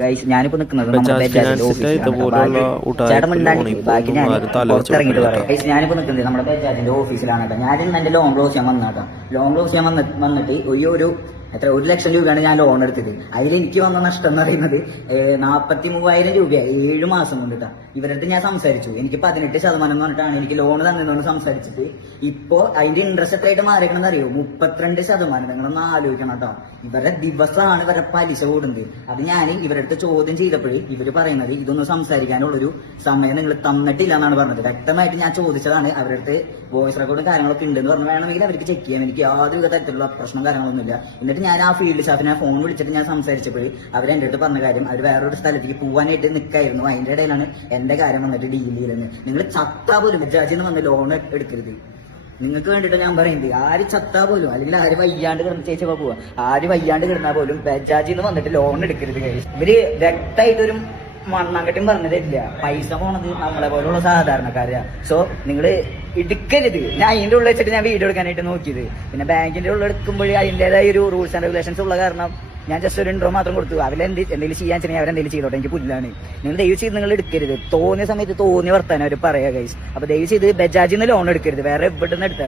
Guys ഞാനിപ്പോ നിൽക്കുന്നത് ചേട്ടൻ മിണ്ടാണ്ടി ബാക്കി ഞാൻ പുറത്തിറങ്ങിയിട്ട് പറയാം. ഗൈസ് ഞാനിപ്പോ നിൽക്കുന്നത് നമ്മുടെ ബജാജിന്റെ ഓഫീസിലാണ് കേട്ടോ. ഞാൻ ഇന്ന് എന്റെ ലോൺ ക്ലോസ് ചെയ്യാൻ വന്നാട്ടോ. ലോൺ ക്ലോസ് ചെയ്യാൻ വന്നിട്ട് ഒരു 1 ലക്ഷം രൂപയാണ് ഞാൻ ലോൺ എടുത്തത്. അതിൽ എനിക്ക് വന്ന നഷ്ടം എന്ന് പറയുന്നത് 43,000 രൂപയായി 7 മാസം കൊണ്ടിട്ടാ. ഇവരുടെ ഞാൻ സംസാരിച്ചു, എനിക്ക് 18% എന്ന് പറഞ്ഞിട്ടാണ് എനിക്ക് ലോൺ തന്നതെന്ന് സംസാരിച്ചിട്ട് ഇപ്പോ അതിന്റെ ഇൻട്രസ്റ്റ് എത്രയായിട്ട് മാറിക്കണമെന്ന് അറിയോ? 32%. നിങ്ങളൊന്ന് ആലോചിക്കണം കേട്ടോ. ഇവരുടെ ദിവസമാണ് ഇവരുടെ പലിശ കൂടുന്നത്. അത് ഞാൻ ഇവരുടെ അടുത്ത് ചോദ്യം ചെയ്തപ്പോഴേ ഇവര് പറയുന്നത് ഇതൊന്നും സംസാരിക്കാനുള്ളൊരു സമയം നിങ്ങൾ തന്നിട്ടില്ല എന്നാണ് പറഞ്ഞത്. വ്യക്തമായിട്ട് ഞാൻ ചോദിച്ചതാണ്. അവരുടെ അടുത്ത് വോയിസ് റെക്കോർഡും കാര്യങ്ങളൊക്കെ ഉണ്ടെന്ന് പറഞ്ഞു. വേണമെങ്കിൽ അവർക്ക് ചെക്ക് ചെയ്യാം. എനിക്ക് യാതൊരു തരത്തിലുള്ള പ്രശ്നം കാര്യങ്ങളൊന്നുമില്ല. എന്നിട്ട് ഞാൻ ആ ഫീൽഡ് സ്റ്റാഫിനെ ഫോൺ വിളിച്ചിട്ട് ഞാൻ സംസാരിച്ചപ്പോൾ അവരെന്റെ അടുത്ത് പറഞ്ഞ കാര്യം അവർ വേറൊരു സ്ഥലത്തേക്ക് പോകാനായിട്ട് നിൽക്കായിരുന്നു. അതിന്റെ ഇടയിലാണ് എന്റെ കാര്യം വന്നിട്ട് ഡീൽ ചെയ്തെന്ന്. നിങ്ങൾ ചത്താ പോലും ബജാജിന്ന് വന്ന് ലോൺ എടുക്കരുത്. നിങ്ങൾക്ക് വേണ്ടിയിട്ട് ഞാൻ പറയുന്നത്, ആര് ചത്താ പോലും അല്ലെങ്കിൽ ആര് വയ്യാണ്ട് കിടന്ന് ചേച്ചൊക്കെ പോവാ, ആര് വയ്യാണ്ട് കിടന്നാൽ പോലും ബജാജിന്ന് വന്നിട്ട് ലോൺ എടുക്കരുത്. ഇവര് വ്യക്തമായിട്ടൊരു മണ്ണാങ്കട്ടും പറഞ്ഞതില്ല. പൈസ പോണത് നമ്മളെ പോലുള്ള സാധാരണക്കാരാ. സോ നിങ്ങൾ എടുക്കരുത്. ഞാൻ അതിന്റെ ഉള്ളിൽ വെച്ചിട്ട് ഞാൻ വീഡിയോ എടുക്കാനായിട്ട് നോക്കിയത്. പിന്നെ ബാങ്കിന്റെ ഉള്ളിൽ എടുക്കുമ്പോൾ അതിൻ്റെതായ ഒരു റൂൾസ് ആൻഡ് റെഗുലേഷൻസ് ഉള്ള കാരണം ഞാൻ ജസ്റ്റ് ഒരു ഇൻട്രോ മാത്രം കൊടുത്തു. എന്തെങ്കിലും ചെയ്യാൻ വെച്ചാൽ അവരെന്തെങ്കിലും ചെയ്തോട്ടെ, എനിക്ക് പുല്ലാണ്. നിങ്ങൾ ദയവ് ചെയ്ത് നിങ്ങൾ എടുക്കരുത്. തോന്നിയ സമയത്ത് തോന്നിയ വർത്താനം അവർ പറയാ ഗൈസ്. അപ്പൊ ദയവ് ചെയ്ത് ബജാജിന്ന് ലോൺ എടുക്കരുത്, വേറെ എവിടെ നിന്ന് എടുത്താൽ